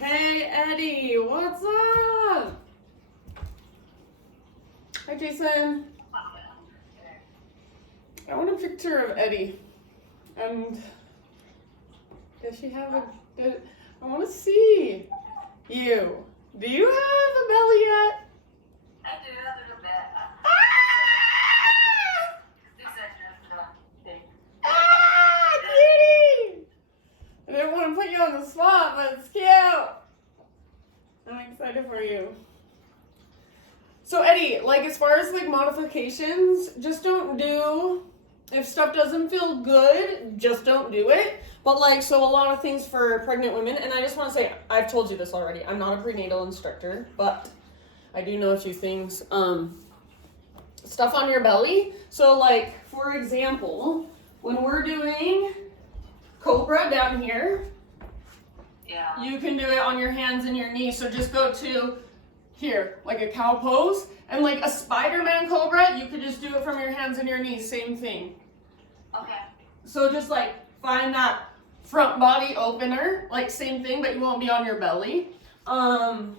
Hey Eddie, what's up? Hi Jason. I want a picture of Eddie. And does she have I want to see you. Do you have a belly yet? I do a little bit. Cutie! I didn't want to put you on the spot, but it's cute. I'm excited for you. So Eddie, like as far as like modifications, just don't do, if stuff doesn't feel good, just don't do it. But like, so a lot of things for pregnant women, and I just want to say, I've told you this already, I'm not a prenatal instructor, but I do know a few things. Stuff on your belly. So like, for example, when we're doing Cobra down here, Yeah. you can do it on your hands and your knees. So just go to here, like a cow pose. And like a Spider-Man Cobra, you could just do it from your hands and your knees, same thing. Okay. So just like find that front body opener, like same thing, but you won't be on your belly. Trying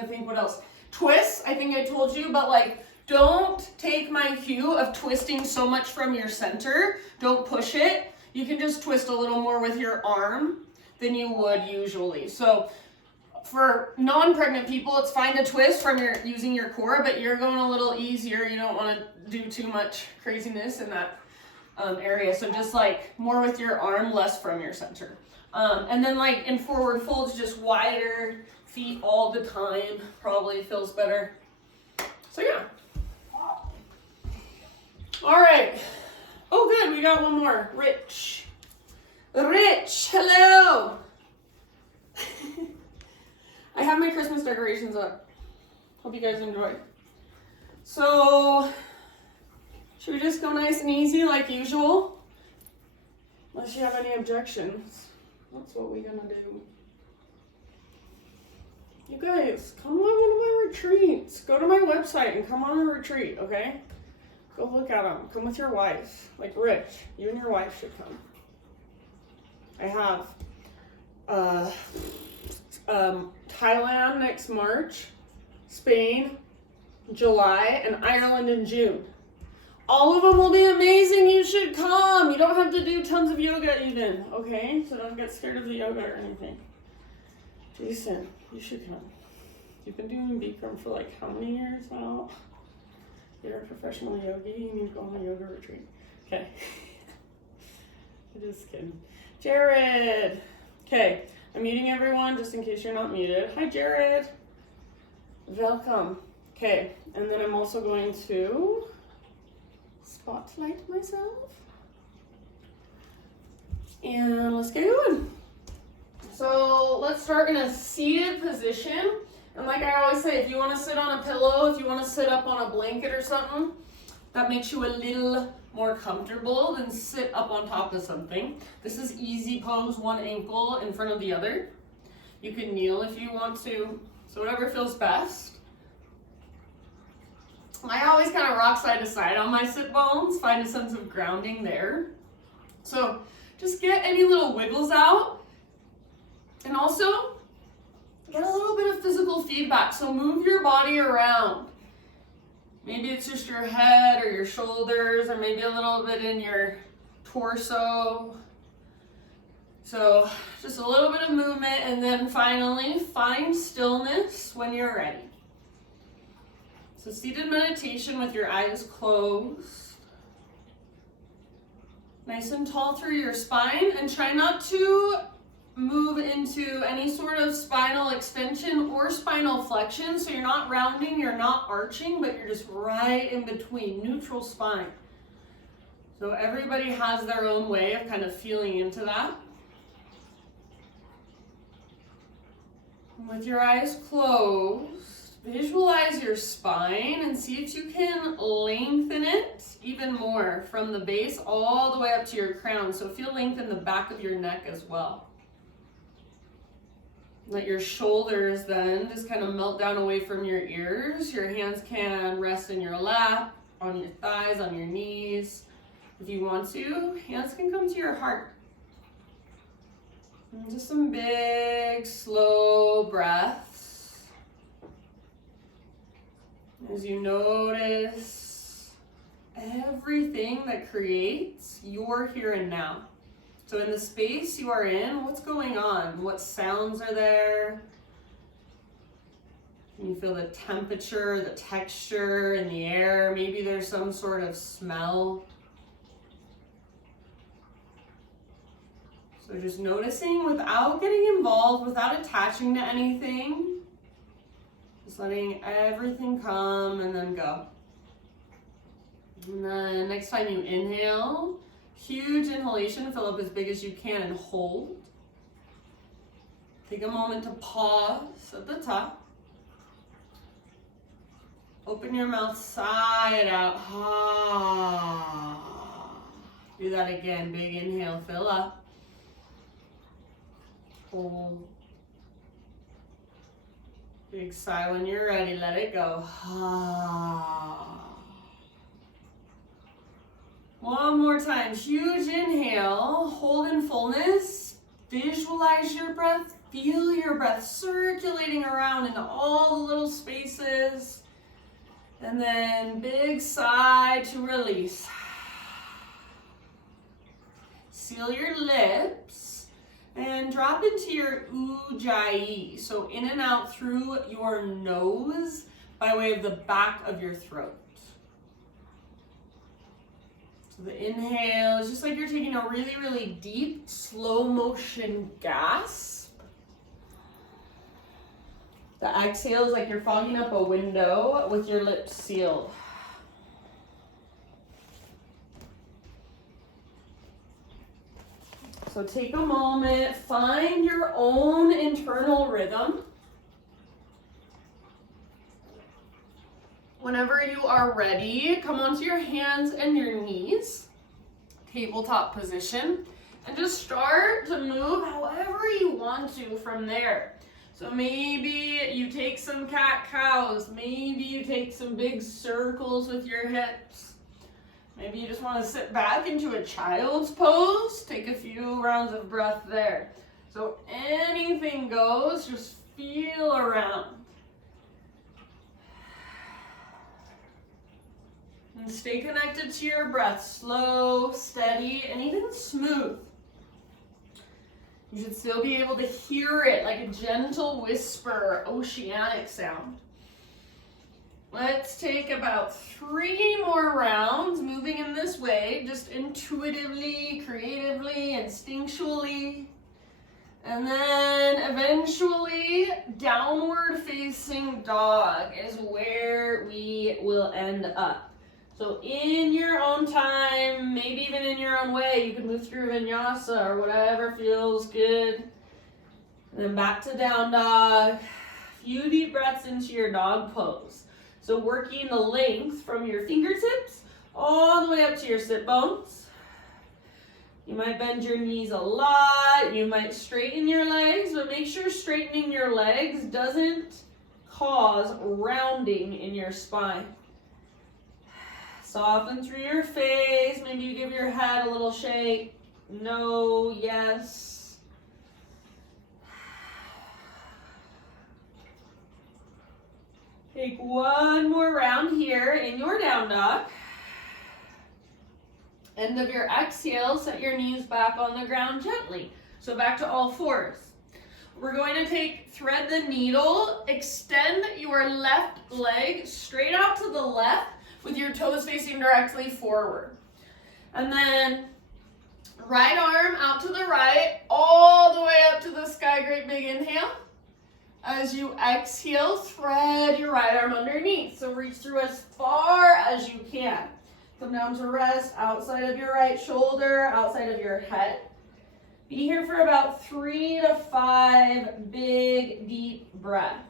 to think what else. Twists, I think I told you, but like don't take my cue of twisting so much from your center. Don't push it. You can just twist a little more with your arm than you would usually. So for non-pregnant people, it's fine to twist from using your core, but you're going a little easier. You don't want to do too much craziness in that area. So just like more with your arm, less from your center. And then like in forward folds, just wider feet all the time probably feels better. So yeah. All right. Oh, good. We got one more. Rich. Rich, hello. I have my Christmas decorations up. Hope you guys enjoy. So, should we just go nice and easy like usual? Unless you have any objections. That's what we're gonna do. You guys, come on one of my retreats. Go to my website and come on a retreat, okay? Go look at them. Come with your wife. Like Rich, you and your wife should come. I have Thailand next March, Spain, July, and Ireland in June. All of them will be amazing. You should come. You don't have to do tons of yoga even, okay? So don't get scared of the yoga or anything. Jason, you should come. You've been doing Bikram for like how many years now? You're a professional yogi. You need to go on a yoga retreat. Okay. Just kidding. Jared. Okay. I'm muting everyone just in case you're not muted. Hi, Jared. Welcome. Okay. And then I'm also going to spotlight myself. And let's get going. So let's start in a seated position. And like I always say, if you want to sit on a pillow, if you want to sit up on a blanket or something, that makes you a little more comfortable than sit up on top of something. This is easy pose, one ankle in front of the other. You can kneel if you want to, so whatever feels best. I always kind of rock side to side on my sit bones, find a sense of grounding there. So just get any little wiggles out. And also, get a little bit of physical feedback, so move your body around. Maybe it's just your head or your shoulders, or maybe a little bit in your torso. So just a little bit of movement, and then finally find stillness when you're ready. So seated meditation with your eyes closed. Nice and tall through your spine, and try not to move into any sort of spinal extension or spinal flexion. So you're not rounding, you're not arching, but you're just right in between, neutral spine. So everybody has their own way of kind of feeling into that. And with your eyes closed, visualize your spine and see if you can lengthen it even more from the base all the way up to your crown. So feel length in the back of your neck as well. Let your shoulders then just kind of melt down away from your ears. Your hands can rest in your lap, on your thighs, on your knees. If you want to, hands can come to your heart. And just some big, slow breaths. As you notice everything that creates your here and now. So in the space you are in, what's going on? What sounds are there? Can you feel the temperature, the texture in the air? Maybe there's some sort of smell. So just noticing without getting involved, without attaching to anything. Just letting everything come and then go. And then next time you inhale, huge inhalation, fill up as big as you can and hold. Take a moment to pause at the top. Open your mouth side out. Do that again. Big inhale, fill up. Hold. Big sigh when you're ready. Let it go. One more time. Huge inhale. Hold in fullness. Visualize your breath. Feel your breath circulating around into all the little spaces. And then big sigh to release. Seal your lips and drop into your ujjayi. So in and out through your nose by way of the back of your throat. So the inhale is just like you're taking a really, really deep, slow motion gasp. The exhale is like you're fogging up a window with your lips sealed. So take a moment, find your own internal rhythm. Whenever you are ready, come onto your hands and your knees, tabletop position, and just start to move however you want to from there. So maybe you take some cat-cows, maybe you take some big circles with your hips. Maybe you just want to sit back into a child's pose, take a few rounds of breath there. So anything goes, just feel around. And stay connected to your breath, slow, steady, and even smooth. You should still be able to hear it like a gentle whisper, oceanic sound. Let's take about 3 more rounds, moving in this way, just intuitively, creatively, instinctually. And then eventually, downward facing dog is where we will end up. So in your own time, maybe even in your own way, you can move through vinyasa or whatever feels good. And then back to down dog. A few deep breaths into your dog pose. So working the length from your fingertips all the way up to your sit bones. You might bend your knees a lot. You might straighten your legs, but make sure straightening your legs doesn't cause rounding in your spine. Soften through your face. Maybe you give your head a little shake. No, yes. Take one more round here in your down dog. End of your exhale, set your knees back on the ground gently. So back to all fours. We're going to thread the needle, extend your left leg straight out to the left, with your toes facing directly forward. And then right arm out to the right, all the way up to the sky. Great big inhale. As you exhale, thread your right arm underneath. So reach through as far as you can. Come down to rest outside of your right shoulder, outside of your head. Be here for about 3 to 5 big, deep breaths.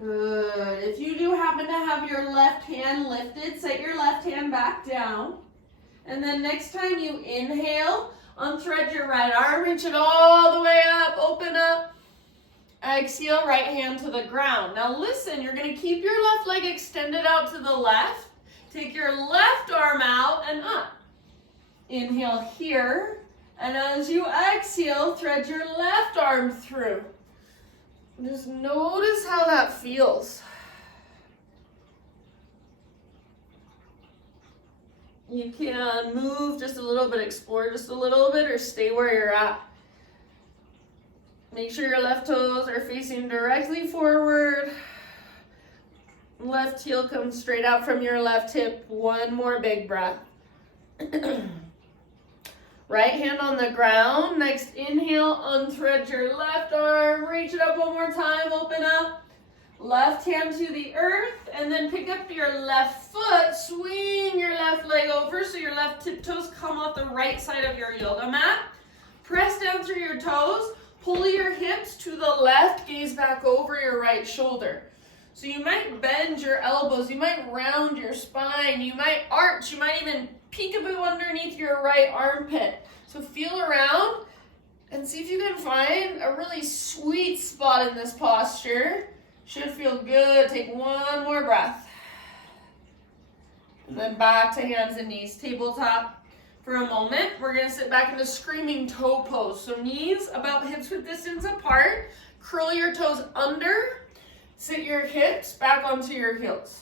Good. If you do happen to have your left hand lifted, set your left hand back down. And then next time you inhale, unthread your right arm, reach it all the way up, open up. Exhale, right hand to the ground. Now listen, you're gonna keep your left leg extended out to the left. Take your left arm out and up. Inhale here, and as you exhale, thread your left arm through. Just notice how that feels. You can move just a little bit, explore just a little bit, or stay where you're at. Make sure your left toes are facing directly forward. Left heel comes straight out from your left hip. One more big breath. Right hand on the ground. Next inhale, unthread your left arm. Reach it up one more time, open up. Left hand to the earth, and then pick up your left foot. Swing your left leg over so your left tiptoes come off the right side of your yoga mat. Press down through your toes. Pull your hips to the left, gaze back over your right shoulder. So you might bend your elbows, you might round your spine, you might arch, you might even peekaboo underneath your right armpit. So feel around and see if you can find a really sweet spot in this posture. Should feel good. Take one more breath. And then back to hands and knees, tabletop. For a moment, we're gonna sit back into screaming toe pose. So knees about hips width distance apart. Curl your toes under. Sit your hips back onto your heels.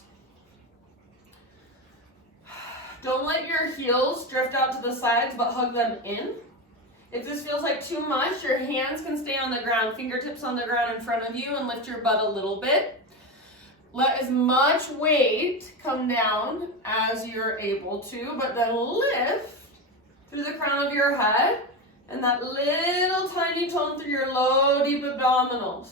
Don't let your heels drift out to the sides, but hug them in. If this feels like too much, your hands can stay on the ground, fingertips on the ground in front of you, and lift your butt a little bit. Let as much weight come down as you're able to, but then lift through the crown of your head, and that little tiny tone through your low, deep abdominals.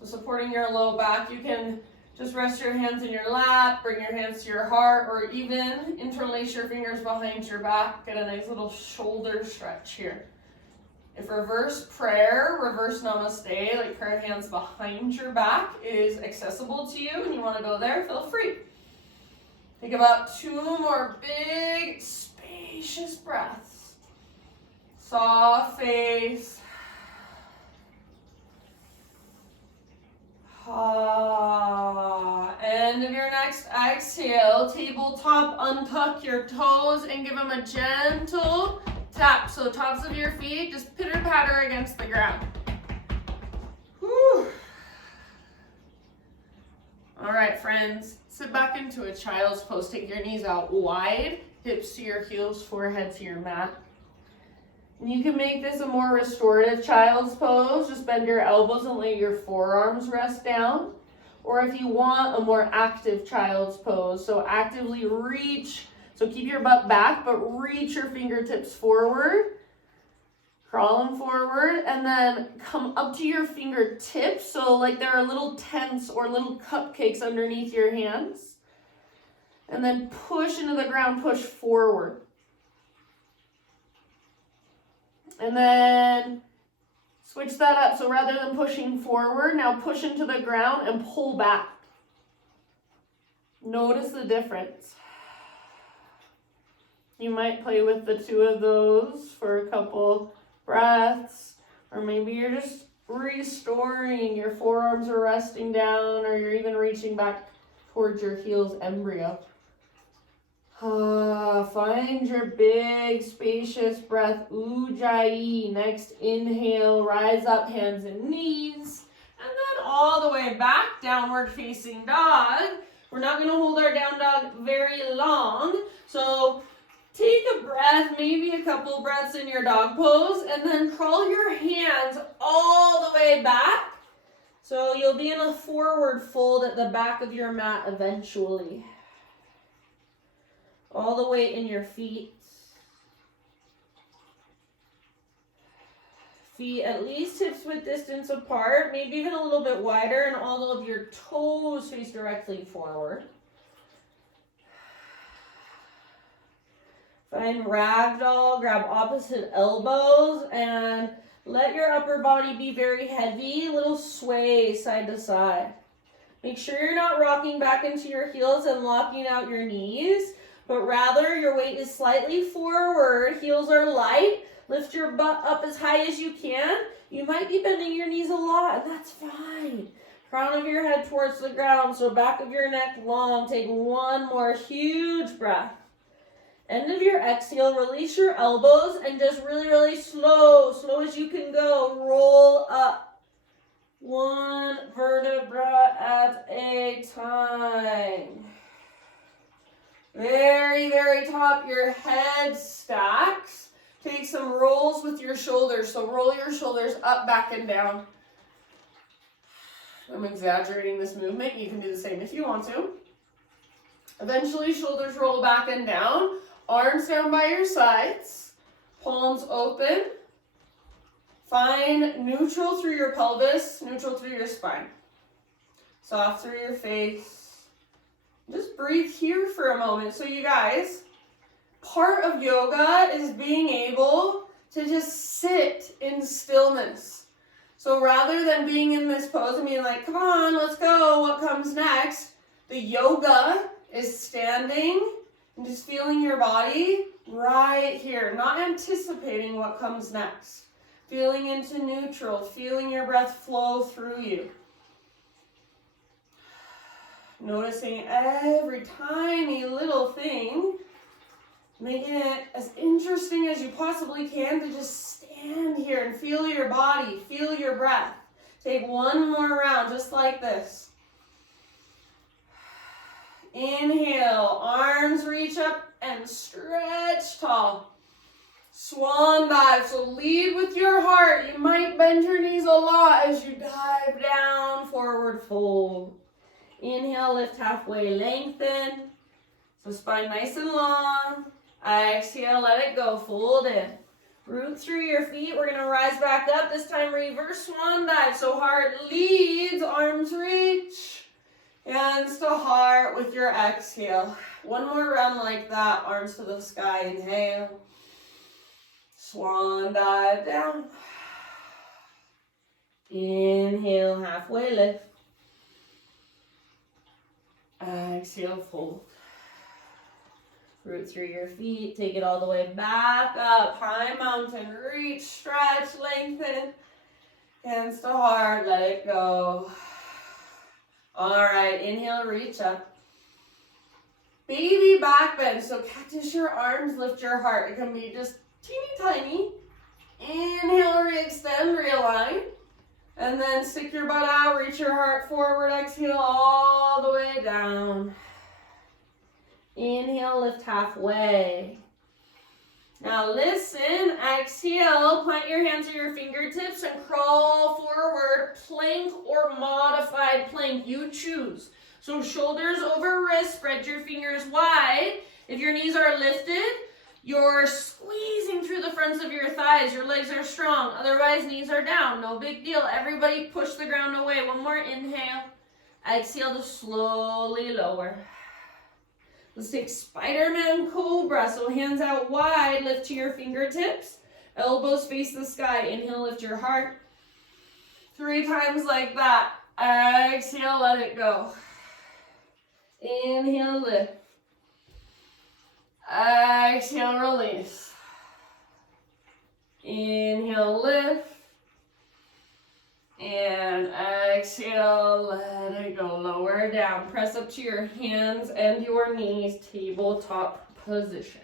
So supporting your low back, you can just rest your hands in your lap, bring your hands to your heart, or even interlace your fingers behind your back. Get a nice little shoulder stretch here. If reverse prayer, reverse namaste, like prayer hands behind your back, is accessible to you and you want to go there, feel free. Take about 2 more big, spacious breaths. Soft face. End of your next exhale, tabletop, untuck your toes and give them a gentle tap. So tops of your feet just pitter patter against the ground. Whew. All right, friends, sit back into a child's pose. Take your knees out wide, hips to your heels, forehead to your mat. And you can make this a more restorative child's pose. Just bend your elbows and let your forearms rest down. Or if you want a more active child's pose, so actively reach. So keep your butt back, but reach your fingertips forward. Crawl them forward, and then come up to your fingertips. So like there are little tents or little cupcakes underneath your hands. And then push into the ground, push forward. And then switch that up. So rather than pushing forward, now push into the ground and pull back. Notice the difference. You might play with the 2 of those for a couple breaths, or maybe you're just restoring. Your forearms are resting down, or you're even reaching back towards your heels, embryo. Find your big, spacious breath, Ujjayi. Next, inhale, rise up, hands and knees, and then all the way back, downward facing dog. We're not going to hold our down dog very long, so take a breath, maybe a couple breaths in your dog pose, and then crawl your hands all the way back. So you'll be in a forward fold at the back of your mat eventually. All the weight in your feet. Feet at least hips width distance apart, maybe even a little bit wider, and all of your toes face directly forward. Find ragdoll, grab opposite elbows, and let your upper body be very heavy, little sway side to side. Make sure you're not rocking back into your heels and locking out your knees, but rather your weight is slightly forward, heels are light. Lift your butt up as high as you can. You might be bending your knees a lot, and that's fine. Crown of your head towards the ground, so back of your neck long. Take one more huge breath. End of your exhale, release your elbows, and just really, really slow as you can go, roll up. One vertebra at a time. Very, very top, your head stacks. Take some rolls with your shoulders. So roll your shoulders up, back, and down. I'm exaggerating this movement. You can do the same if you want to. Eventually, shoulders roll back and down. Arms down by your sides. Palms open. Find neutral through your pelvis, neutral through your spine. Soft through your face. Just breathe here for a moment. So you guys, part of yoga is being able to just sit in stillness. So rather than being in this pose and being like, come on, let's go, what comes next? The yoga is standing and just feeling your body right here, not anticipating what comes next. Feeling into neutral, feeling your breath flow through you. Noticing every tiny little thing, making it as interesting as you possibly can to just stand here and feel your body, feel your breath. Take one more round just like this. Inhale, arms reach up and stretch tall. Swan dive, so lead with your heart. You might bend your knees a lot as you dive down, forward fold. Inhale, lift halfway, lengthen. So spine nice and long. Exhale, let it go, fold in. Root through your feet, we're gonna rise back up. This time reverse swan dive, so heart leads, arms reach. Hands to heart with your exhale. One more round like that, arms to the sky, inhale. Swan dive down. Inhale, halfway lift. Exhale, fold. Root through your feet, take it all the way back up. High mountain, reach, stretch, lengthen. Hands to heart, let it go. All right, inhale, reach up. Baby back bend, so cactus your arms, lift your heart. It can be just teeny tiny. Inhale, re-extend, realign. And then stick your butt out, reach your heart forward, exhale all the way down. Inhale, lift halfway. Now listen, exhale, plant your hands at your fingertips and crawl forward, plank or modified plank, you choose. So shoulders over wrists, spread your fingers wide. If your knees are lifted, you're squeezing through the fronts of your thighs. Your legs are strong. Otherwise, knees are down. No big deal. Everybody push the ground away. One more inhale. Exhale to slowly lower. Let's take Spider-Man Cobra. So hands out wide. Lift to your fingertips. Elbows face the sky. Inhale, lift your heart. 3 times like that. Exhale, let it go. Inhale, lift. Exhale, release. Inhale, lift. And exhale, let it go. Lower down. Press up to your hands and your knees, tabletop position.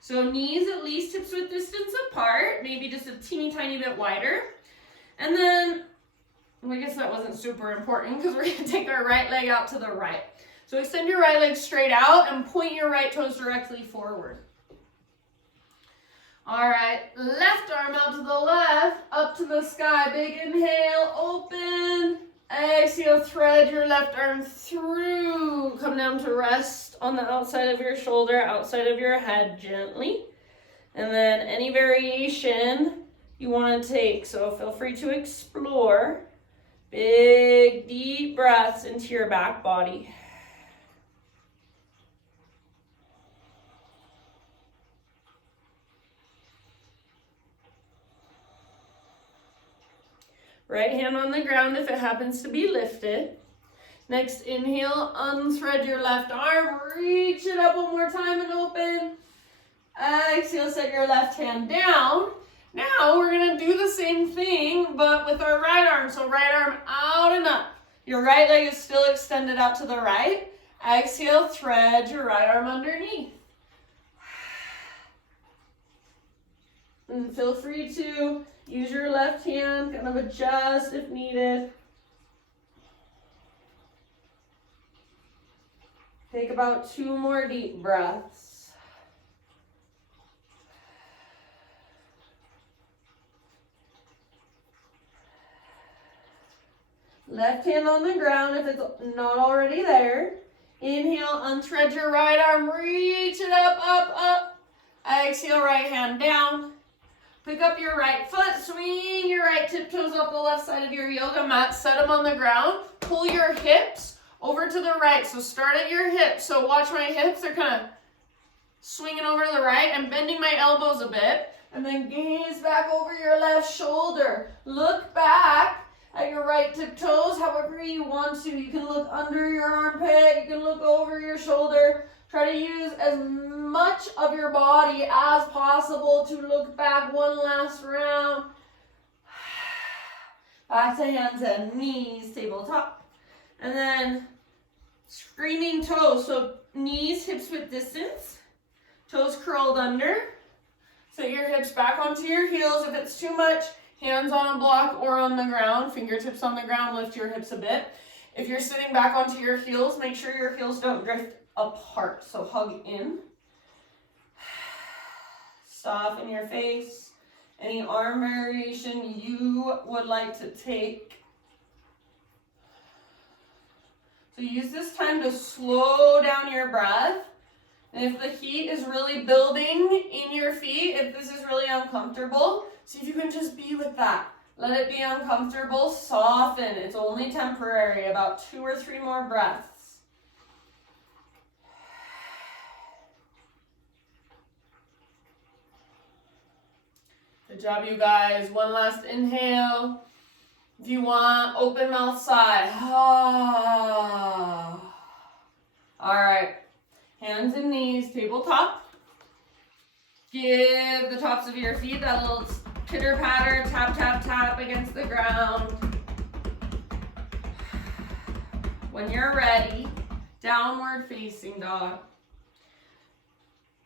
So knees at least hips width distance apart, maybe just a teeny tiny bit wider. And then, I guess that wasn't super important because we're gonna take our right leg out to the right. So extend your right leg straight out and point your right toes directly forward. All right, left arm out to the left, up to the sky. Big inhale, open. Exhale, thread your left arm through. Come down to rest on the outside of your shoulder, outside of your head gently. And then any variation you want to take. So feel free to explore. Big, deep breaths into your back body. Right hand on the ground if it happens to be lifted. Next inhale, unthread your left arm, reach it up one more time and open. Exhale, set your left hand down. Now we're gonna do the same thing, but with our right arm. So right arm out and up. Your right leg is still extended out to the right. Exhale, thread your right arm underneath. And feel free to use your left hand, kind of adjust if needed. Take about 2 more deep breaths. Left hand on the ground if it's not already there. Inhale, unthread your right arm, reach it up, up, up. Exhale, right hand down. Pick up your right foot, swing your right tiptoes up the left side of your yoga mat, set them on the ground, pull your hips over to the right. So start at your hips. So watch my hips, they're kind of swinging over to the right. I'm bending my elbows a bit. And then gaze back over your left shoulder. Look back at your right tiptoes however you want to. You can look under your armpit, you can look over your shoulder. Try to use as much of your body as possible to look back one last round. Back to hands and knees, tabletop. And then screaming toes. So knees, hips width distance. Toes curled under. Set your hips back onto your heels. If it's too much, hands on a block or on the ground. Fingertips on the ground, lift your hips a bit. If you're sitting back onto your heels, make sure your heels don't drift apart. So hug in. Soften your face. Any arm variation you would like to take. So use this time to slow down your breath. And if the heat is really building in your feet, if this is really uncomfortable, see if you can just be with that. Let it be uncomfortable, soften. It's only temporary, about 2 or 3 more breaths. Good job, you guys. One last inhale. If you want, open mouth sigh. All right. Hands and knees, tabletop. Give the tops of your feet that little pitter patter, tap, tap, tap against the ground. When you're ready, downward facing dog.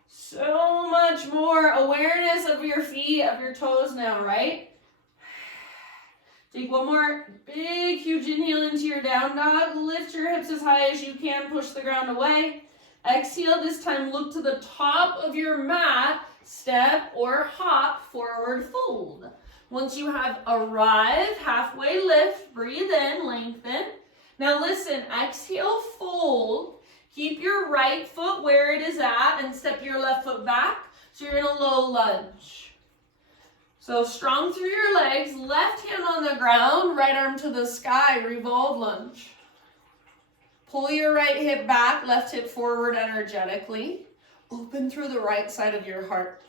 So much more awareness of your feet, of your toes now, right? Take one more big, huge inhale into your down dog. Lift your hips as high as you can. Push the ground away. Exhale, this time look to the top of your mat. Step or hop, forward fold. Once you have arrived, halfway lift, breathe in, lengthen. Now listen, exhale, fold. Keep your right foot where it is at and step your left foot back. So you're in a low lunge. So strong through your legs, left hand on the ground, right arm to the sky, revolve lunge. Pull your right hip back, left hip forward energetically. Open through the right side of your heart.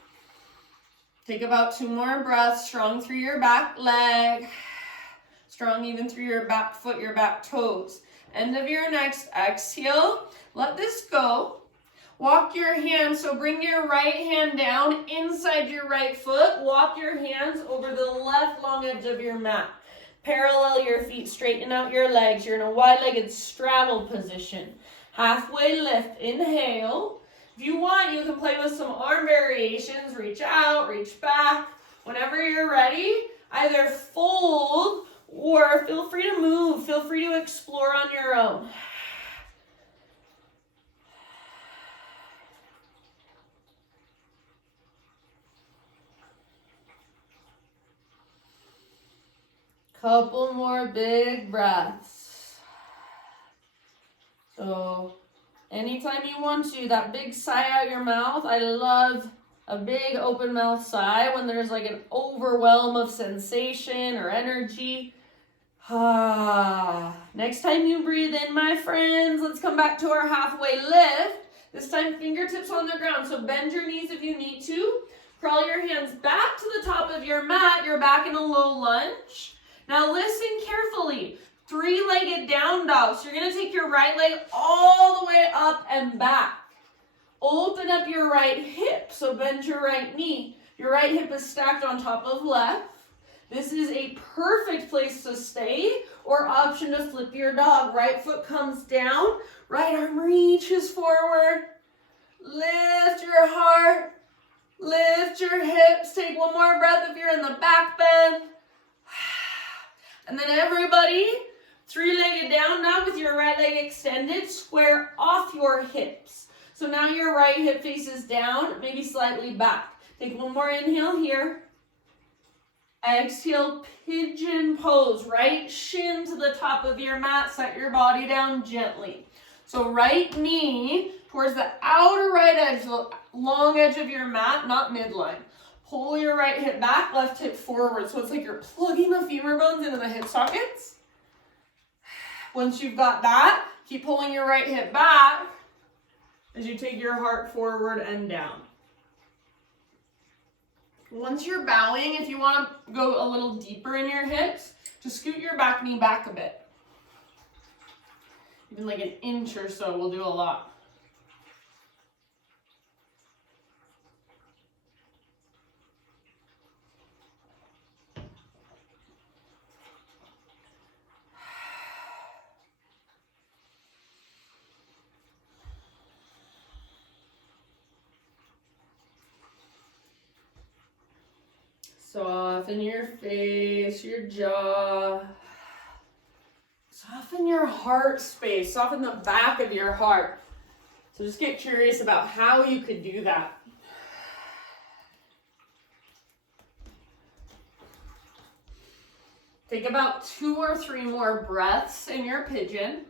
Take about 2 more breaths, strong through your back leg. Strong even through your back foot, your back toes. End of your next exhale. Let this go. Walk your hands, so bring your right hand down inside your right foot. Walk your hands over the left long edge of your mat. Parallel your feet, straighten out your legs. You're in a wide-legged straddle position. Halfway lift, inhale. If you want, you can play with some arm variations. Reach out, reach back. Whenever you're ready, either fold or feel free to move. Feel free to explore on your own. Couple more big breaths. So anytime you want to, that big sigh out your mouth. I love a big open mouth sigh when there's like an overwhelm of sensation or energy. Next time you breathe in, my friends, let's come back to our halfway lift. This time fingertips on the ground. So bend your knees if you need to. Crawl your hands back to the top of your mat. You're back in a low lunge. Now listen carefully. Three-legged down dog. So you're going to take your right leg all the way up and back. Open up your right hip, so bend your right knee. Your right hip is stacked on top of left. This is a perfect place to stay, or option to flip your dog. Right foot comes down, right arm reaches forward. Lift your heart, lift your hips. Take one more breath if you're in the back bend. And then everybody, three-legged down now with your right leg extended, square off your hips. So now your right hip faces down, maybe slightly back. Take one more inhale here. Exhale, pigeon pose. Right shin to the top of your mat. Set your body down gently. So right knee towards the outer right edge, the long edge of your mat, not midline. Pull your right hip back, left hip forward. So it's like you're plugging the femur bones into the hip sockets. Once you've got that, keep pulling your right hip back as you take your heart forward and down. Once you're bowing, if you want to go a little deeper in your hips, just scoot your back knee back a bit. Even like an inch or so will do a lot. Soften your face, your jaw. Soften your heart space. Soften the back of your heart. So just get curious about how you could do that. Take about 2 or 3 more breaths in your pigeon.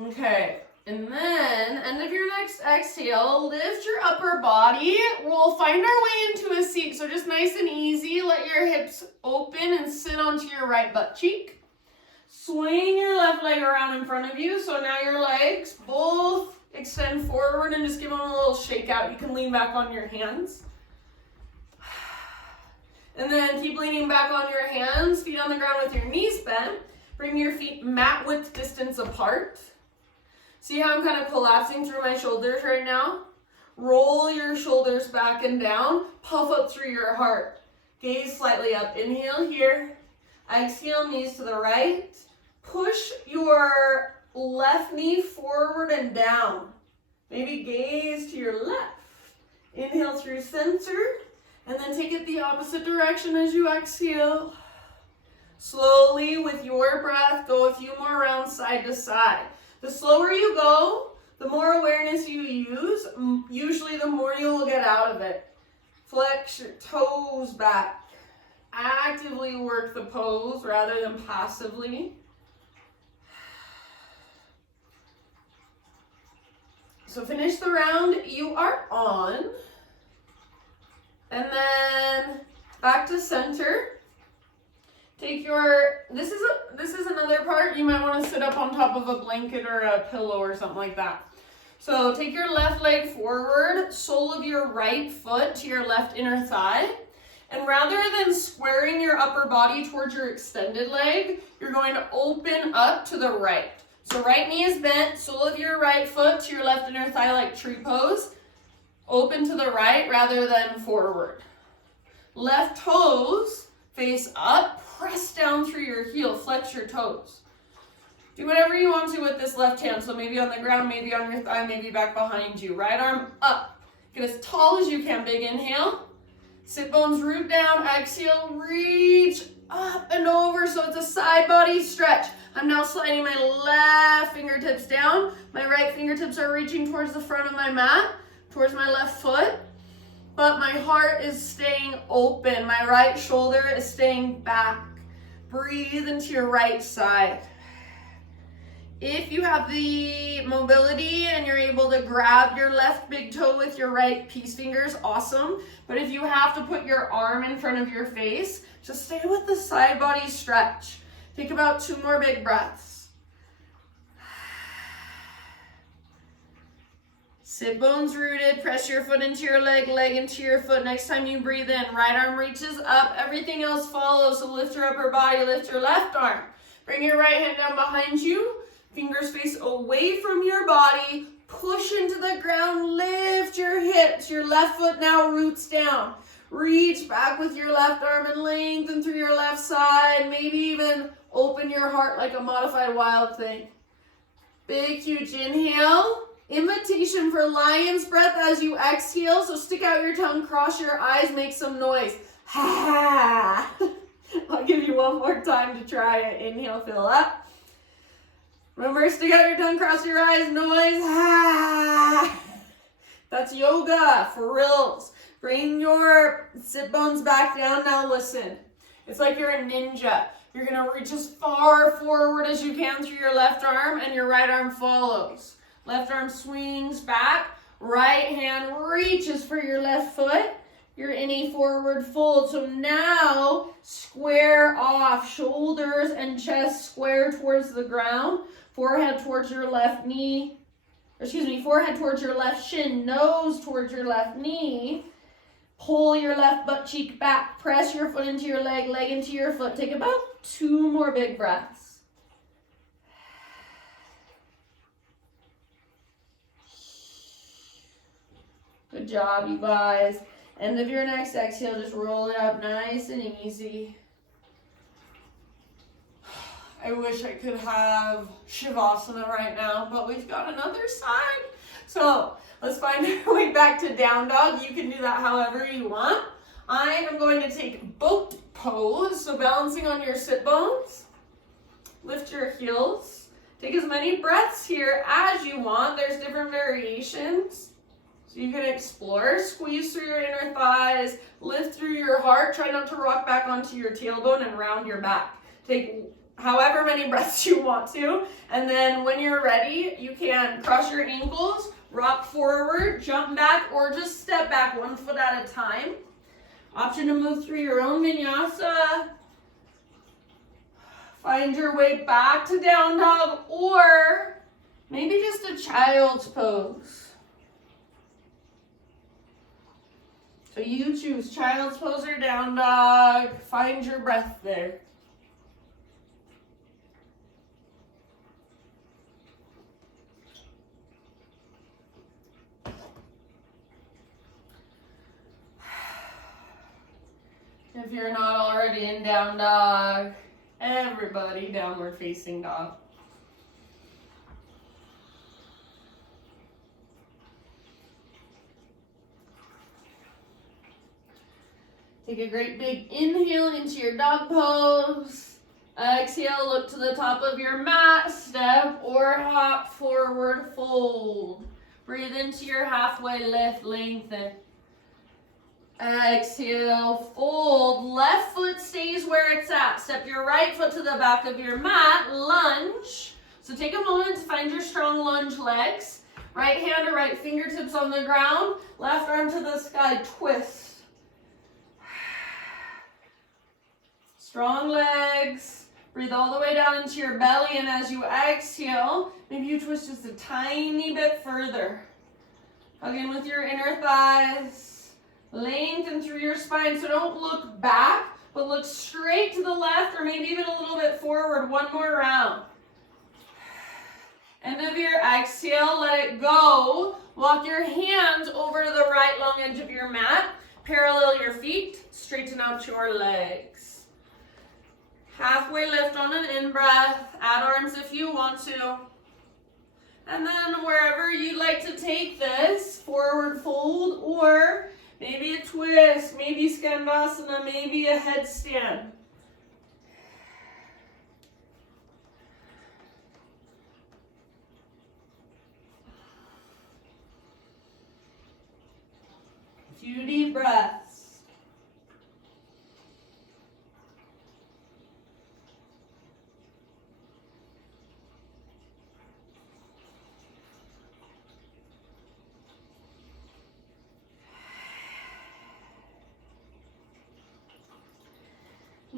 Okay, and then end of your next exhale, lift your upper body. We'll find our way into a seat, so just nice and easy. Let your hips open and sit onto your right butt cheek. Swing your left leg around in front of you, so now your legs both extend forward and just give them a little shake out. You can lean back on your hands. And then keep leaning back on your hands, feet on the ground with your knees bent. Bring your feet mat width distance apart. See how I'm kind of collapsing through my shoulders right now? Roll your shoulders back and down. Puff up through your heart. Gaze slightly up. Inhale here. Exhale, knees to the right. Push your left knee forward and down. Maybe gaze to your left. Inhale through center. And then take it the opposite direction as you exhale. Slowly, with your breath, go a few more rounds side to side. The slower you go, the more awareness you use, usually the more you will get out of it. Flex your toes back. Actively work the pose rather than passively. So finish the round you are on. And then back to center. Take your, this is another part, you might want to sit up on top of a blanket or a pillow or something like that. So take your left leg forward, sole of your right foot to your left inner thigh. And rather than squaring your upper body towards your extended leg, you're going to open up to the right. So right knee is bent, sole of your right foot to your left inner thigh like tree pose. Open to the right rather than forward. Left toes face up, press down through your heel, flex your toes. Do whatever you want to with this left hand. So maybe on the ground, maybe on your thigh, maybe back behind you. Right arm up. Get as tall as you can. Big inhale. Sit bones root down. Exhale, reach up and over. So it's a side body stretch. I'm now sliding my left fingertips down. My right fingertips are reaching towards the front of my mat, towards my left foot. But my heart is staying open. My right shoulder is staying back. Breathe into your right side. If you have the mobility and you're able to grab your left big toe with your right peace fingers, awesome. But if you have to put your arm in front of your face, just stay with the side body stretch. Take about 2 more big breaths. Sit bones rooted. Press your foot into your leg, leg into your foot. Next time you breathe in, right arm reaches up. Everything else follows. So lift your upper body, lift your left arm. Bring your right hand down behind you. Fingers face away from your body. Push into the ground. Lift your hips. Your left foot now roots down. Reach back with your left arm and lengthen through your left side. Maybe even open your heart like a modified wild thing. Big, huge inhale. Invitation for lion's breath as you exhale. So stick out your tongue, cross your eyes, make some noise. Ha! I'll give you one more time to try it. Inhale, fill up. Remember, stick out your tongue, cross your eyes, noise. Ha! That's yoga for reals. Bring your sit bones back down. Now listen. It's like you're a ninja. You're going to reach as far forward as you can through your left arm, and your right arm follows. Left arm swings back. Right hand reaches for your left foot. You're in a forward fold. So now square off. Shoulders and chest square towards the ground. Forehead towards your left knee. Forehead towards your left shin. Nose towards your left knee. Pull your left butt cheek back. Press your foot into your leg, leg into your foot. Take about 2 more big breaths. Good job, you guys. End of your next exhale, just roll it up nice and easy. I wish I could have Shavasana right now, but we've got another side. So let's find our way back to down dog. You can do that however you want. I am going to take boat pose, so balancing on your sit bones. Lift your heels. Take as many breaths here as you want. There's different variations. So you can explore. Squeeze through your inner thighs. Lift through your heart. Try not to rock back onto your tailbone and round your back. Take however many breaths you want to. And then when you're ready, you can cross your ankles, rock forward, jump back, or just step back 1 foot at a time. Option to move through your own vinyasa. Find your way back to down dog, or maybe just a child's pose. So you choose child's pose or down dog. Find your breath there. If you're not already in down dog, everybody downward facing dog. Take a great big inhale into your dog pose. Exhale, look to the top of your mat, step or hop forward, fold. Breathe into your halfway lift, lengthen. Exhale, fold. Left foot stays where it's at. Step your right foot to the back of your mat, lunge. So take a moment to find your strong lunge legs. Right hand or right fingertips on the ground. Left arm to the sky, twist. Strong legs. Breathe all the way down into your belly, and as you exhale, maybe you twist just a tiny bit further. Hug in with your inner thighs. Lengthen through your spine, so don't look back, but look straight to the left or maybe even a little bit forward. 1 more round. End of your exhale, let it go. Walk your hands over to the right long edge of your mat. Parallel your feet, straighten out your legs. Halfway lift on an in-breath. Add arms if you want to. And then wherever you'd like to take this, forward fold, or maybe a twist, maybe Skandasana, maybe a headstand. A few deep breaths.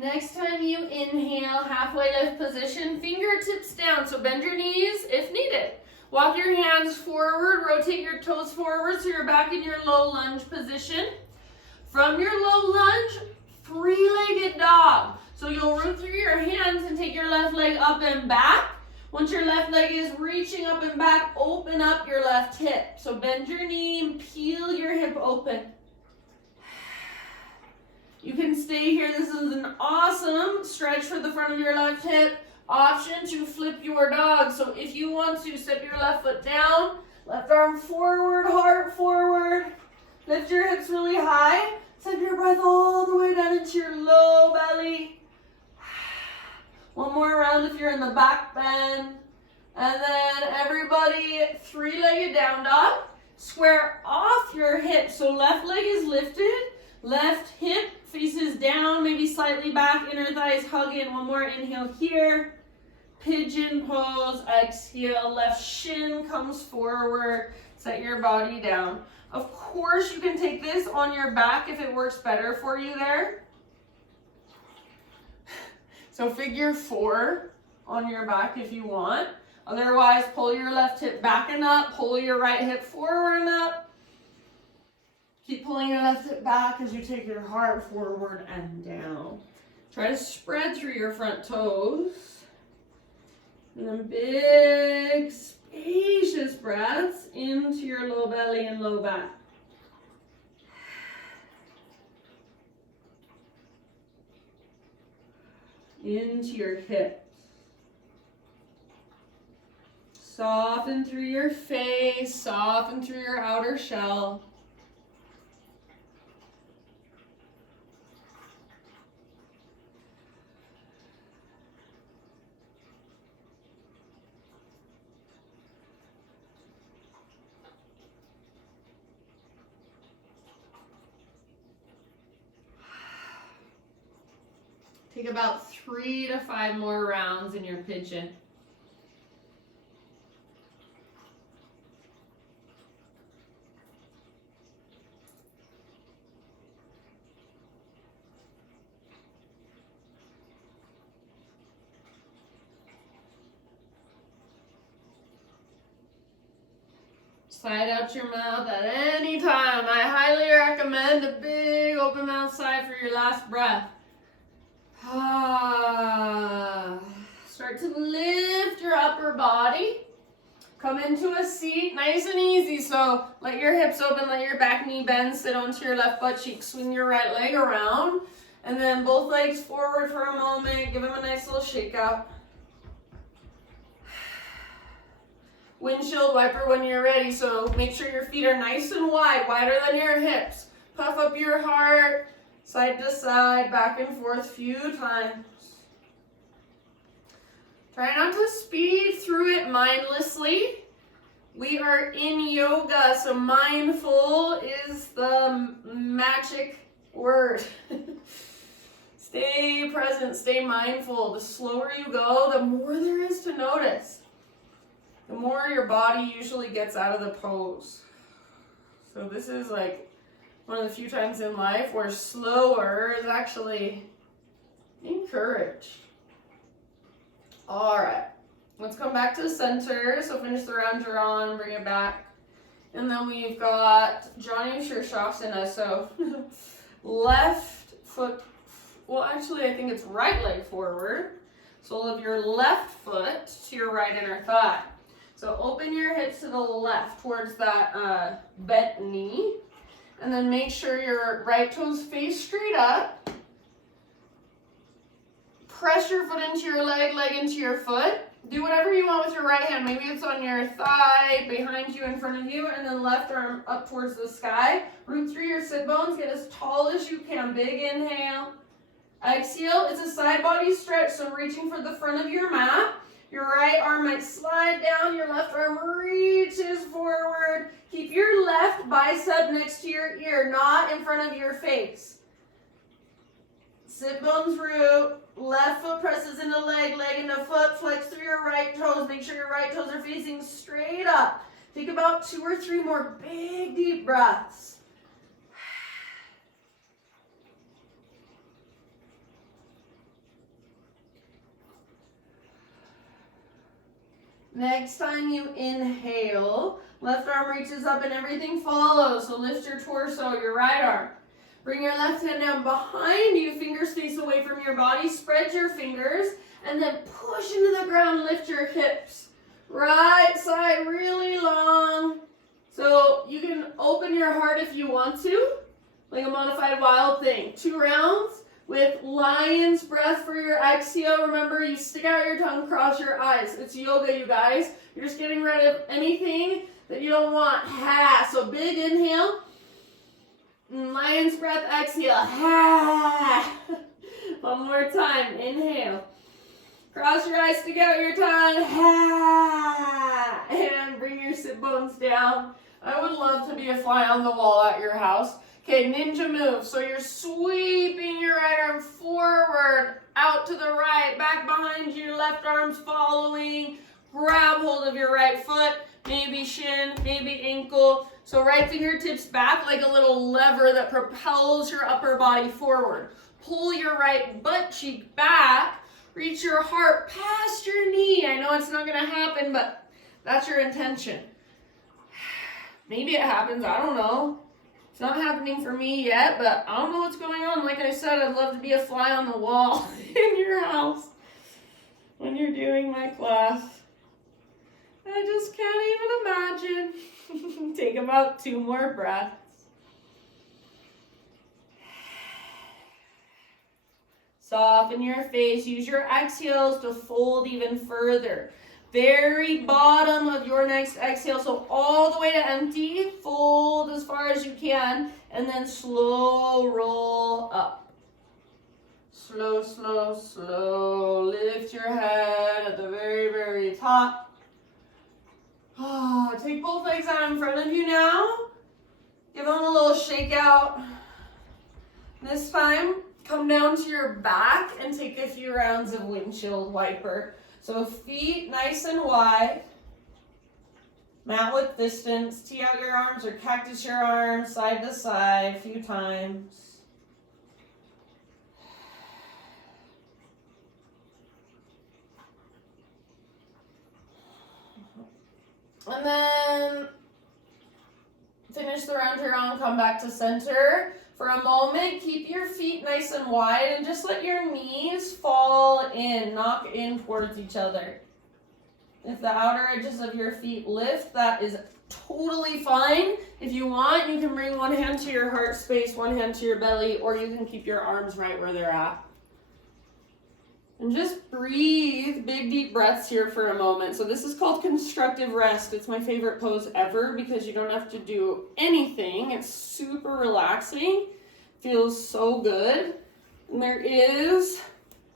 Next time you inhale, halfway lift position, fingertips down. So bend your knees if needed. Walk your hands forward, rotate your toes forward so you're back in your low lunge position. From your low lunge, three-legged dog. So you'll root through your hands and take your left leg up and back. Once your left leg is reaching up and back, open up your left hip. So bend your knee and peel your hip open. You can stay here. This is an awesome stretch for the front of your left hip. Option to flip your dog. So if you want to, step your left foot down, left arm forward, heart forward. Lift your hips really high. Send your breath all the way down into your low belly. One more round if you're in the back bend. And then everybody, three-legged down dog. Square off your hips. So left leg is lifted. Left hip faces down, maybe slightly back. Inner thighs hug in. One more inhale here. Pigeon pose. Exhale. Left shin comes forward. Set your body down. Of course, you can take this on your back if it works better for you there. So figure 4 on your back if you want. Otherwise, pull your left hip back and up. Pull your right hip forward and up. Keep pulling your left hip back as you take your heart forward and down. Try to spread through your front toes. And then big, spacious breaths into your low belly and low back. Into your hips. Soften through your face, soften through your outer shell. Take about 3 to 5 more rounds in your pigeon. Slide out your mouth at any time. I highly recommend a big open mouth sigh for your last breath. Start to lift your upper body. Come into a seat, nice and easy. So let your hips open, let your back knee bend, sit onto your left butt cheek, swing your right leg around, and then both legs forward for a moment. Give them a nice little shake out. Windshield wiper when you're ready, so make sure your feet are nice and wide, wider than your hips. Puff up your heart, side to side, back and forth a few times. Try not to speed through it mindlessly. We are in yoga, so mindful is the magic word. Stay present, stay mindful. The slower you go, the more there is to notice. The more your body usually gets out of the pose. So this is like one of the few times in life where slower is actually encouraged. All right, let's come back to the center. So finish the round you're on, bring it back. And then we've got Janu Sirsasana. So left foot, well actually I think it's right leg forward. Sole of your left foot to your right inner thigh. So open your hips to the left towards that bent knee. And then make sure your right toes face straight up. Press your foot into your leg, leg into your foot. Do whatever you want with your right hand. Maybe it's on your thigh, behind you, in front of you, and then left arm up towards the sky. Root through your sit bones. Get as tall as you can. Big inhale. Exhale. It's a side body stretch, so reaching for the front of your mat. Your right arm might slide down. Your left arm reaches forward. Keep your left bicep next to your ear, not in front of your face. Sit bones root. Left foot presses into leg, leg into foot. Flex through your right toes. Make sure your right toes are facing straight up. Take about 2 or 3 more big, deep breaths. Next time you inhale, left arm reaches up and everything follows. So lift your torso, your right arm. Bring your left hand down behind you, fingers face away from your body. Spread your fingers and then push into the ground, lift your hips. Right side really long. So you can open your heart if you want to, like a modified wild thing. 2 rounds with lion's breath for your exhale. Remember, you stick out your tongue, cross your eyes. It's yoga, you guys. You're just getting rid of anything that you don't want. Ha. So big inhale. Lion's breath, exhale. Ha. One more time. Inhale. Cross your eyes, stick out your tongue. Ha. And bring your sit bones down. I would love to be a fly on the wall at your house. Okay, ninja move. So you're sweeping your right arm forward, out to the right, back behind you, left arm's following. Grab hold of your right foot, maybe shin, maybe ankle. So right fingertips back like a little lever that propels your upper body forward. Pull your right butt cheek back. Reach your heart past your knee. I know it's not going to happen, but that's your intention. Maybe it happens. I don't know. It's not happening for me yet, but I don't know what's going on. Like I said, I'd love to be a fly on the wall in your house when you're doing my class. I just can't even imagine. Take about 2 more breaths. Soften your face. Use your exhales to fold even further. Very bottom of your next exhale. So all the way to empty. Fold as far as you can. And then slow roll up. Slow, slow, slow. Lift your head at the very, very top. Take both legs out in front of you now. Give them a little shake out. This time, come down to your back and take a few rounds of windshield wiper. So feet nice and wide. Mat width distance. Tee out your arms or cactus your arms side to side a few times. And then finish the round you're on, come back to center. For a moment, keep your feet nice and wide and just let your knees fall in, knock in towards each other. If the outer edges of your feet lift, that is totally fine. If you want, you can bring one hand to your heart space, one hand to your belly, or you can keep your arms right where they're at. And just breathe big deep breaths here for a moment. So this is called constructive rest. It's my favorite pose ever because you don't have to do anything. It's super relaxing. Feels so good. And there is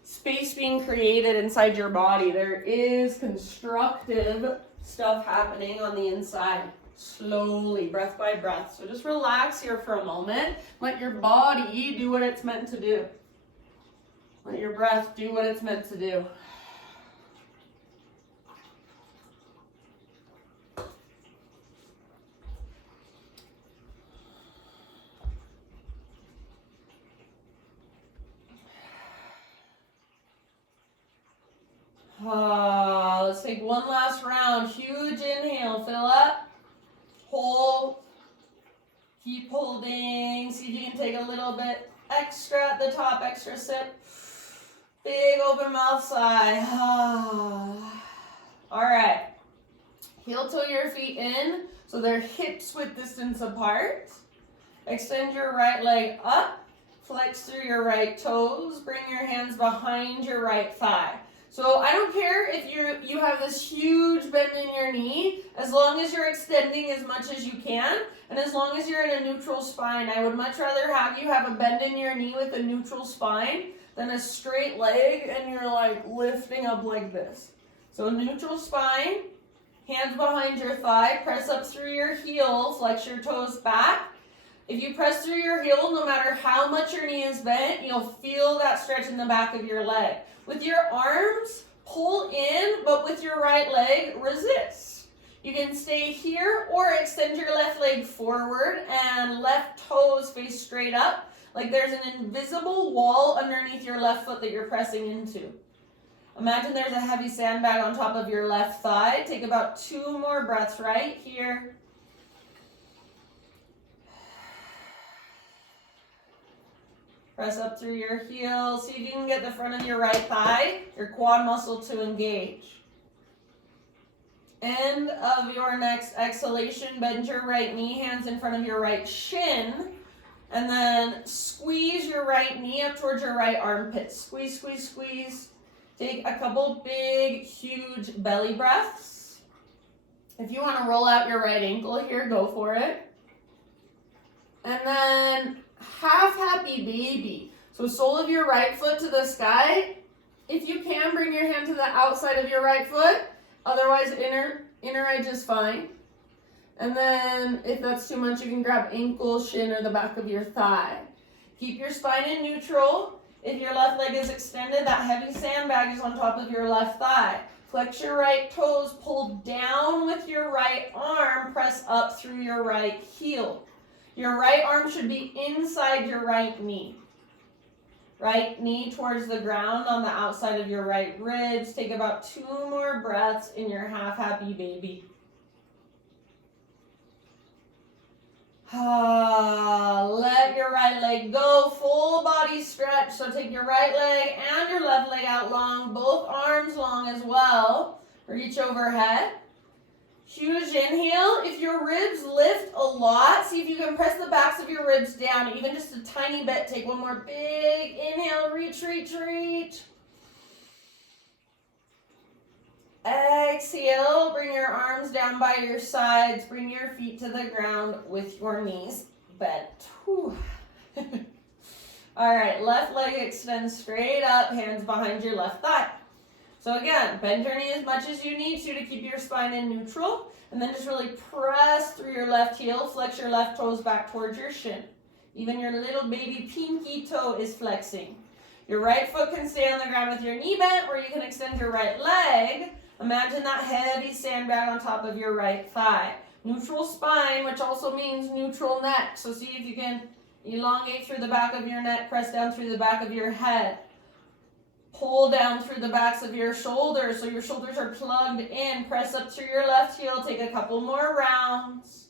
space being created inside your body. There is constructive stuff happening on the inside. Slowly, breath by breath. So just relax here for a moment. Let your body do what it's meant to do. Let your breath do what it's meant to do. Let's take one last round. Huge inhale. Fill up. Hold. Keep holding. See if you can take a little bit extra at the top. Extra sip. Big open mouth sigh. All right. Heel toe your feet in so they're hips width distance apart. Extend your right leg up. Flex through your right toes. Bring your hands behind your right thigh. So I don't care if you have this huge bend in your knee, as long as you're extending as much as you can, and as long as you're in a neutral spine. I would much rather have you have a bend in your knee with a neutral spine than a straight leg and you're like lifting up like this. So neutral spine, hands behind your thigh, press up through your heel, flex your toes back. If you press through your heel, no matter how much your knee is bent, you'll feel that stretch in the back of your leg. With your arms, pull in, but with your right leg, resist. You can stay here or extend your left leg forward and left toes face straight up, like there's an invisible wall underneath your left foot that you're pressing into. Imagine there's a heavy sandbag on top of your left thigh. Take about 2 more breaths right here. Press up through your heel. See if you can get the front of your right thigh, your quad muscle to engage. End of your next exhalation, bend your right knee, hands in front of your right shin, and then squeeze your right knee up towards your right armpit. Squeeze, squeeze, squeeze. Take a couple big, huge belly breaths. If you want to roll out your right ankle here, go for it. And then half happy baby. So sole of your right foot to the sky. If you can, bring your hand to the outside of your right foot. Otherwise, inner edge is fine. And then if that's too much, you can grab ankle, shin, or the back of your thigh. Keep your spine in neutral. If your left leg is extended, that heavy sandbag is on top of your left thigh. Flex your right toes, pull down with your right arm, press up through your right heel. Your right arm should be inside your right knee. Right knee towards the ground on the outside of your right ribs. Take about 2 more breaths in your half happy baby. Let your right leg go, full body stretch. So take your right leg and your left leg out long, both arms long as well. Reach overhead. Huge inhale. If your ribs lift a lot, see if you can press the backs of your ribs down, even just a tiny bit. Take one more big inhale, reach, reach, reach. Exhale, bring your arms down by your sides, bring your feet to the ground with your knees bent. Whew. All right, left leg extends straight up, hands behind your left thigh. So again, bend your knee as much as you need to keep your spine in neutral, and then just really press through your left heel, flex your left toes back towards your shin. Even your little baby pinky toe is flexing. Your right foot can stay on the ground with your knee bent, or you can extend your right leg. Imagine that heavy sandbag on top of your right thigh. Neutral spine, which also means neutral neck. So see if you can elongate through the back of your neck, press down through the back of your head. Pull down through the backs of your shoulders so your shoulders are plugged in. Press up through your left heel. Take a couple more rounds.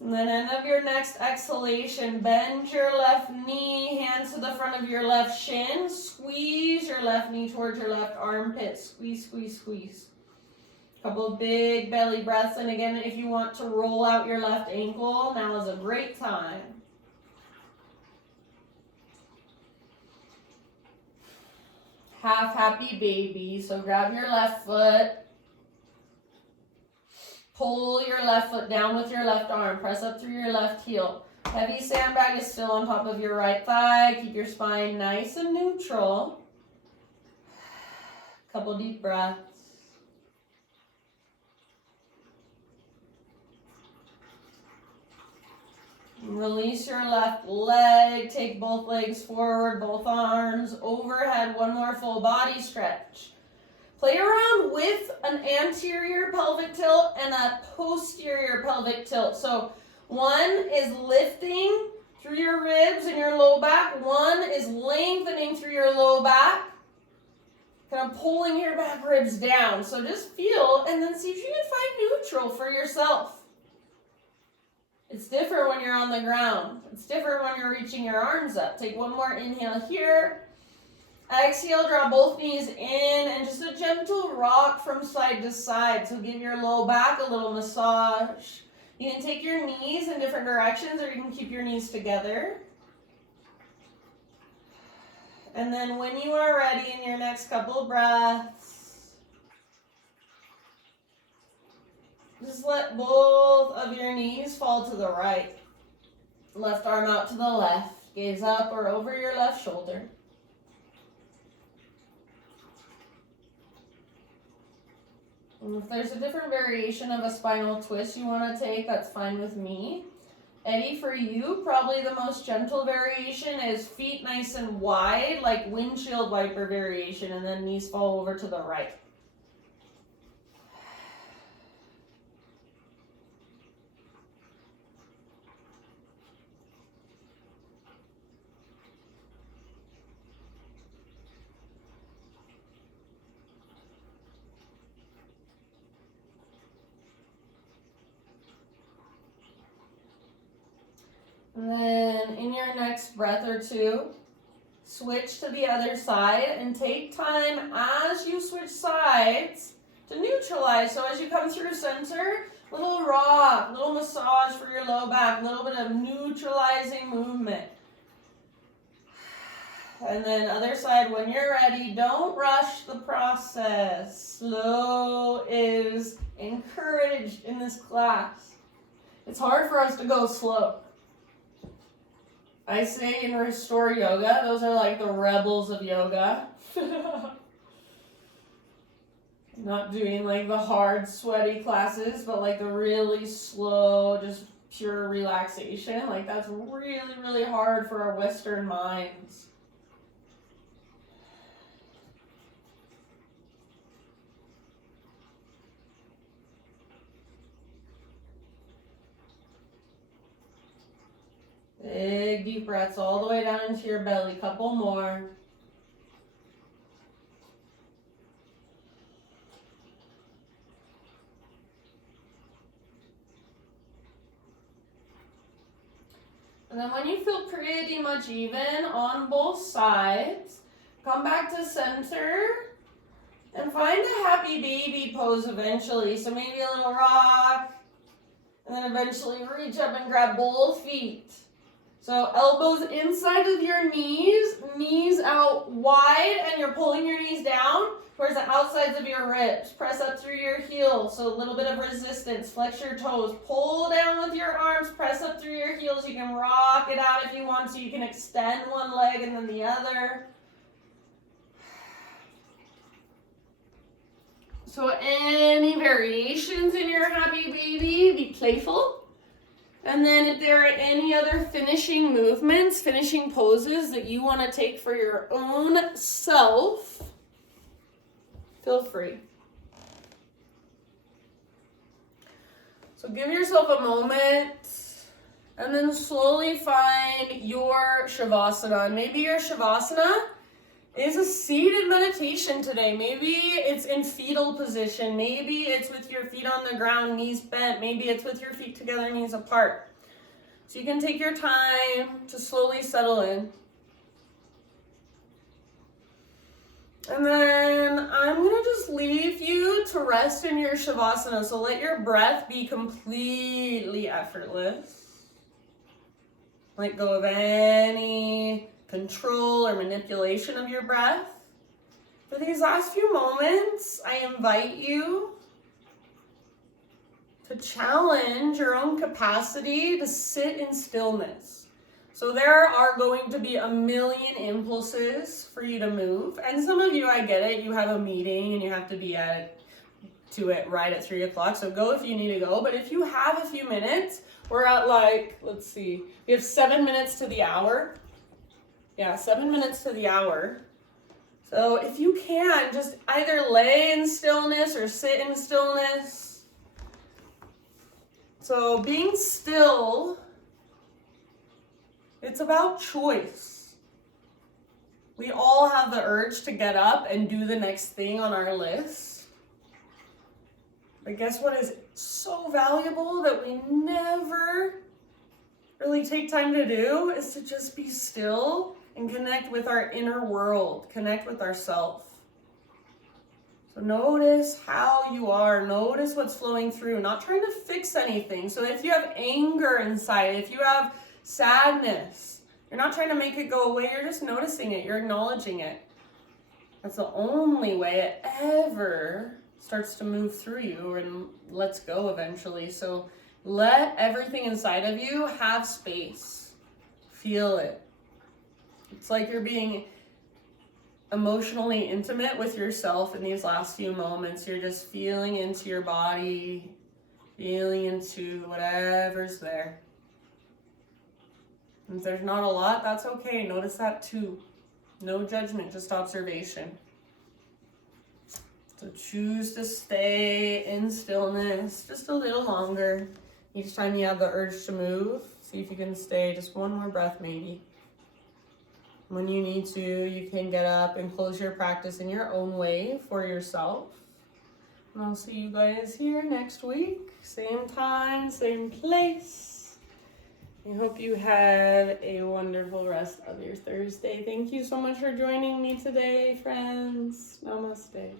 And then end of your next exhalation, bend your left knee, hands to the front of your left shin. Squeeze your left knee towards your left armpit. Squeeze, squeeze, squeeze. Couple of big belly breaths. And again, if you want to roll out your left ankle, now is a great time. Half happy baby. So grab your left foot. Pull your left foot down with your left arm. Press up through your left heel. Heavy sandbag is still on top of your right thigh. Keep your spine nice and neutral. Couple deep breaths. Release your left leg. Take both legs forward, both arms overhead. One more full body stretch. Play around with an anterior pelvic tilt and a posterior pelvic tilt. So one is lifting through your ribs and your low back. One is lengthening through your low back. Kind of pulling your back ribs down. So just feel and then see if you can find neutral for yourself. It's different when you're on the ground. It's different when you're reaching your arms up. Take one more inhale here. Exhale, draw both knees in and just a gentle rock from side to side. So give your low back a little massage. You can take your knees in different directions or you can keep your knees together. And then when you are ready in your next couple breaths, just let both of your knees fall to the right. Left arm out to the left. Gaze up or over your left shoulder. And if there's a different variation of a spinal twist you want to take, that's fine with me. Eddie, for you, probably the most gentle variation is feet nice and wide, like windshield wiper variation, and then knees fall over to the right. And then in your next breath or two, switch to the other side and take time as you switch sides to neutralize. So as you come through center, little rock, little massage for your low back, a little bit of neutralizing movement. And then other side, when you're ready, don't rush the process. Slow is encouraged in this class. It's hard for us to go slow. I say in Restore Yoga, those are like the rebels of yoga. Not doing like the hard, sweaty classes, but like the really slow, just pure relaxation. Like that's really, really hard for our Western minds. Big deep breaths all the way down into your belly. Couple more. And then when you feel pretty much even on both sides, come back to center and find a happy baby pose eventually. So maybe a little rock, and then eventually reach up and grab both feet. So elbows inside of your knees, knees out wide, and you're pulling your knees down towards the outsides of your ribs. Press up through your heels, so a little bit of resistance. Flex your toes. Pull down with your arms. Press up through your heels. You can rock it out if you want to. You can extend one leg and then the other. So any variations in your happy baby, be playful. And then if there are any other finishing movements, finishing poses that you want to take for your own self, feel free. So give yourself a moment and then slowly find your Shavasana. And maybe your Shavasana is a seated meditation today. Maybe it's in fetal position. Maybe it's with your feet on the ground, knees bent. Maybe it's with your feet together, knees apart. So you can take your time to slowly settle in. And then I'm going to just leave you to rest in your Shavasana. So let your breath be completely effortless. Let go of any control or manipulation of your breath. For these last few moments, I invite you to challenge your own capacity to sit in stillness. So there are going to be a million impulses for you to move. And some of you, I get it, you have a meeting and you have to be to it right at 3 o'clock. So go if you need to go. But if you have a few minutes, we're at let's see, we have 7 minutes to the hour. Yeah, 7 minutes to the hour. So if you can, just either lay in stillness or sit in stillness. So being still, it's about choice. We all have the urge to get up and do the next thing on our list. But guess what is so valuable that we never really take time to do is to just be still and connect with our inner world, connect with ourself. So notice how you are, notice what's flowing through, not trying to fix anything. So if you have anger inside, if you have sadness, you're not trying to make it go away, you're just noticing it, you're acknowledging it. That's the only way it ever starts to move through you and lets go eventually. So let everything inside of you have space. Feel it. It's like you're being emotionally intimate with yourself in these last few moments. You're just feeling into your body, feeling into whatever's there. And if there's not a lot, that's okay. Notice that too. No judgment, just observation. So choose to stay in stillness just a little longer. Each time you have the urge to move, see if you can stay just one more breath maybe. When you need to, you can get up and close your practice in your own way for yourself. And I'll see you guys here next week. Same time, same place. I hope you had a wonderful rest of your Thursday. Thank you so much for joining me today, friends. Namaste.